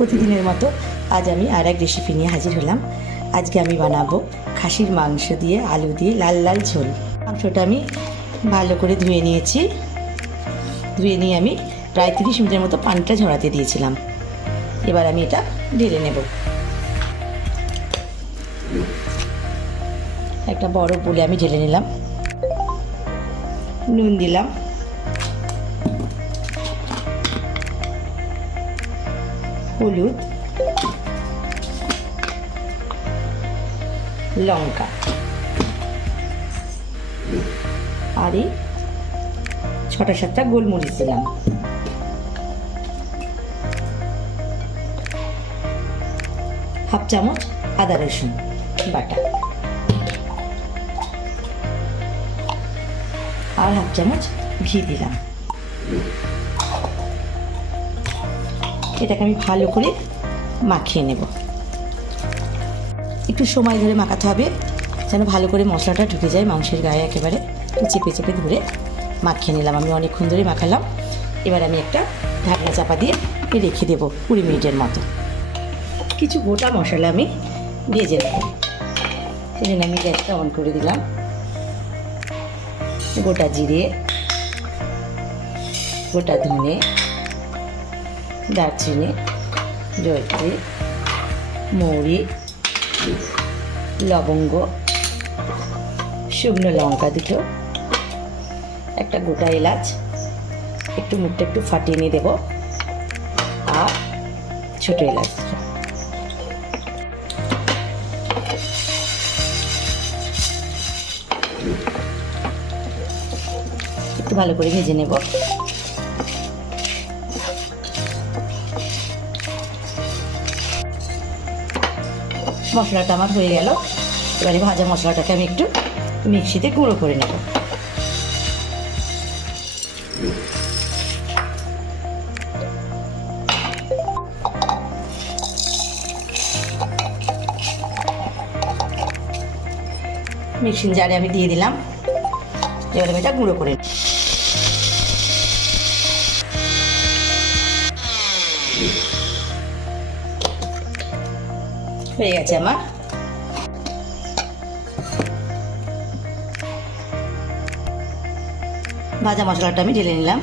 প্রতিদিনের মতো আজ আমি আর এক রেসিপি নিয়ে হাজির হলাম। আজকে আমি বানাবো খাসির মাংস দিয়ে আলু দিয়ে লাল লাল ঝোল। মাংসটা আমি ভালো করে ধুয়ে নিয়েছি। ধুয়ে নিয়ে আমি প্রায় তিরিশ মিনিটের মতো পানটা ঝরাতে দিয়েছিলাম। এবার আমি এটা ঢেলে নেব। একটা বড় বলে আমি ঢেলে নিলাম। নুন দিলাম। হলুদ, লঙ্কা, আর এই ছটা সাতটা গোলমরিচ দিলাম। হাফ চামচ আদা রসুন বাটা আর হাফ চামচ ঘি দিলাম। এটাকে আমি ভালো করে মাখিয়ে নেব। একটু সময় ধরে মাখাতে হবে, যেন ভালো করে মশলাটা ঢুকে যায়, মাংসের গায়ে একেবারে চেপে চেপে ধরে মাখিয়ে নিলাম। আমি অনেকক্ষণ ধরে মাখালাম। এবার আমি একটা ঢাকনা চাপা দিয়ে রেখে দেবো কুড়ি মিনিটের মতো। কিছু গোটা মশলা আমি ভেজে নেব। আমি গ্যাসটা অন করে দিলাম। গোটা জিরে, গোটা ধনে দারচিনি, জয়ত্রী, মৌরি, লবঙ্গ, শুকনো লঙ্কা দুটো, একটা গোটা এলাচ, একটু মুখটা একটু ফাটিয়ে নিয়ে দেবো, আর ছোটো এলাচ একটু ভালো করে ভেজে নেব। মশলাটা আমার হয়ে গেল। এবারে ভাজা মশলাটাকে আমি একটু মিক্সিতে গুঁড়ো করে নেব। মিক্সিং জারে আমি দিয়ে দিলাম। এবারে আমি এটা গুঁড়ো করে হয়ে গেছে আমার। ভাজা মশলাটা আমি ঢেলে নিলাম।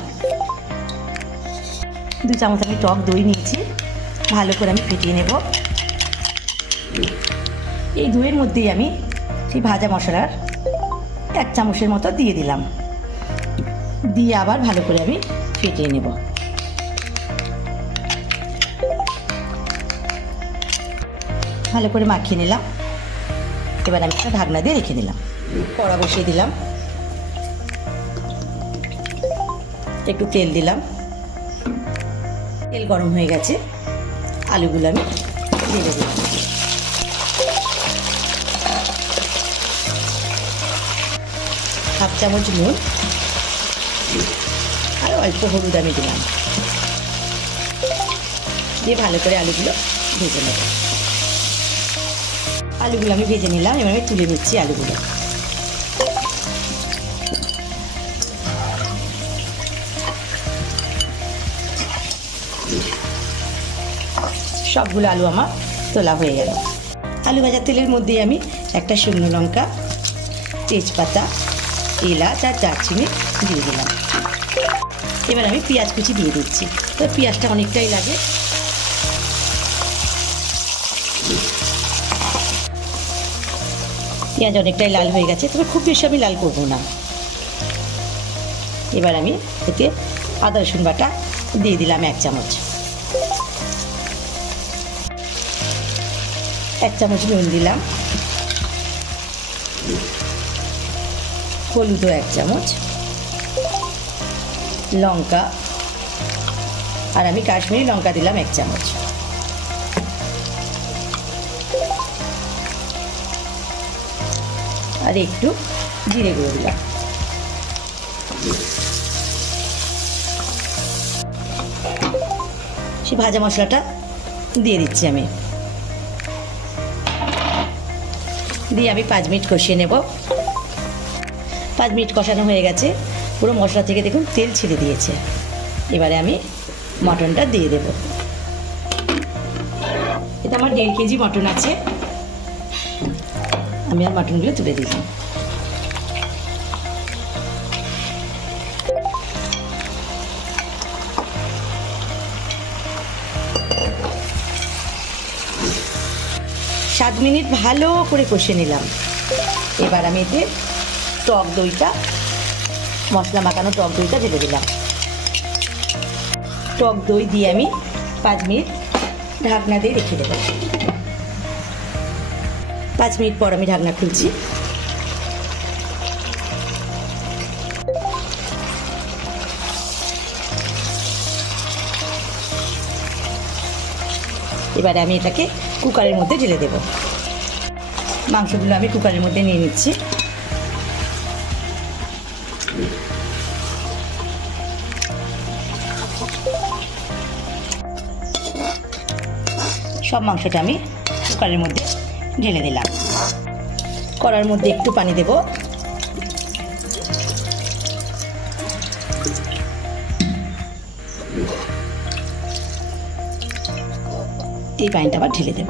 দু চামচ আমি টক দই নিয়েছি। ভালো করে আমি ফেটিয়ে নেব। এই দইয়ের মধ্যেই আমি সেই ভাজা মশলার এক চামচের মতো দিয়ে দিলাম। দিয়ে আবার ভালো করে আমি ফেটিয়ে নেব। ভালো করে মাখিয়ে নিলাম। এবার আমি একটা ঢাকনা দিয়ে রেখে দিলাম। কড়া বসিয়ে দিলাম। একটু তেল দিলাম। তেল গরম হয়ে গেছে। আলুগুলো আমি ঢেলে দিলাম হাফ চামচ নুন আর অল্প হলুদ আমি দিলাম। দিয়ে ভালো করে আলুগুলো ভেজে নেব। আলুগুলো আমি ভেজে নিলাম, এবার আমি তুলে নিচ্ছি আলুগুলো। সবগুলো আলু আমার তোলা হয়ে গেল। আলু ভাজার তেলের মধ্যে আমি একটা শুকনো লঙ্কা, তেজপাতা, এলাচ আর দারচিনি দিয়ে দিলাম। এবার আমি পেঁয়াজ কুচি দিয়ে দিচ্ছি। তো পেঁয়াজটা অনেকটাই লাগে। পেঁয়াজ অনেকটাই লাল হয়ে গেছে, তবে খুব বেশি আমি লাল করব না। এবার আমি এতে আদা, রসুন বাটা দিয়ে দিলাম এক চামচ। এক চামচ নুন দিলাম। হলুদও এক চামচ। লঙ্কা। আর আমি কাশ্মীরি লঙ্কা দিলাম এক চামচ। আর একটু জিরে গুঁড়ো দিলাম সে ভাজা মশলাটা দিয়ে দিচ্ছি আমি। দিয়ে আমি পাঁচ মিনিট কষিয়ে নেব। পাঁচ মিনিট কষানো হয়ে গেছে। পুরো মশলা থেকে দেখুন তেল ছেড়ে দিয়েছে। এবারে আমি মটনটা দিয়ে দেব। এটা আমার দেড় কেজি মটন আছে। আমি আর মাটনগুলো তুলে দিলাম সাত মিনিট ভালো করে কষে নিলাম। এবার আমি এতে টক দইটা, মশলা মাখানো টক দইটা ঢেলে দিলাম। টক দই দিয়ে আমি পাঁচ মিনিট ঢাকনা দিয়ে রেখে দেবো। পাঁচ মিনিট পর আমি ঢাকনা খুলছি। এবারে আমি এটাকে কুকারের মধ্যে ঢেলে দেব। মাংসগুলো আমি কুকারের মধ্যে নিয়ে নিচ্ছি। সব মাংসটা আমি কুকারের মধ্যে ঢেলে দিলাম। কড়ার মধ্যে একটু পানি দেব। এই পানিটা আবার ঢেলে দেব।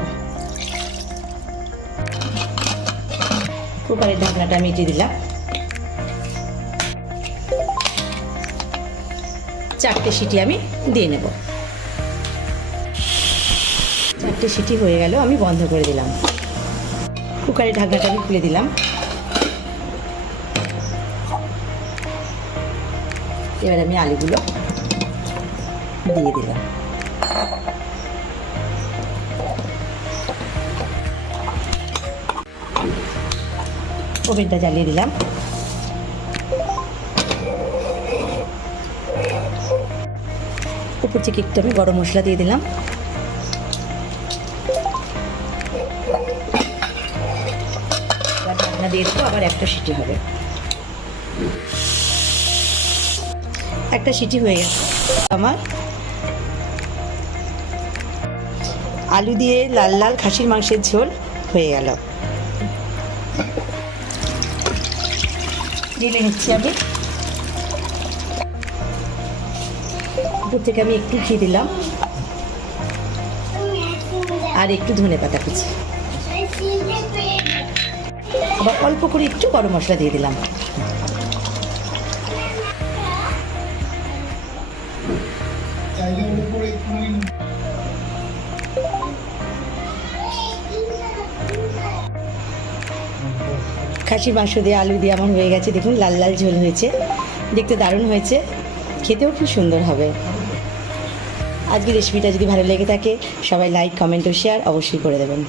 কুকারের ঢাকনাটা মিটিয়ে দিলাম। চারটে সিটি আমি দিয়ে নেব। চারটে সিটি হয়ে গেল, আমি বন্ধ করে দিলাম। কুকারের ঢাকনাটা আমি খুলে দিলাম। এবার আমি আলুগুলো দিয়ে দিলাম। ওভেনটা জ্বালিয়ে দিলাম। উপর থেকে একটু আমি গরম মশলা দিয়ে দিলাম। ঢাকনা দিয়ে দেবো, আবার একটা সিটি হবে। একটা সিটি হয়ে গেছে। আমার আলু দিয়ে লাল লাল খাসির মাংসের ঝোল হয়ে গেল। ঢেলে নিচ্ছি আমি। উপর থেকে আমি একটু ঘি দিলাম। আর একটু ধনে পাতা কুচি। আবার অল্প করে একটু গরম মশলা দিয়ে দিলাম। খাসির মাংস দিয়ে আলু দিয়ে আমার হয়ে গেছে, দেখুন লাল লাল ঝোল হয়েছে। দেখতে দারুণ হয়েছে। খেতেও খুব সুন্দর হবে। আজকের রেসিপিটা যদি ভালো লেগে থাকে, সবাই লাইক কমেন্ট ও শেয়ার অবশ্যই করে দেবেন।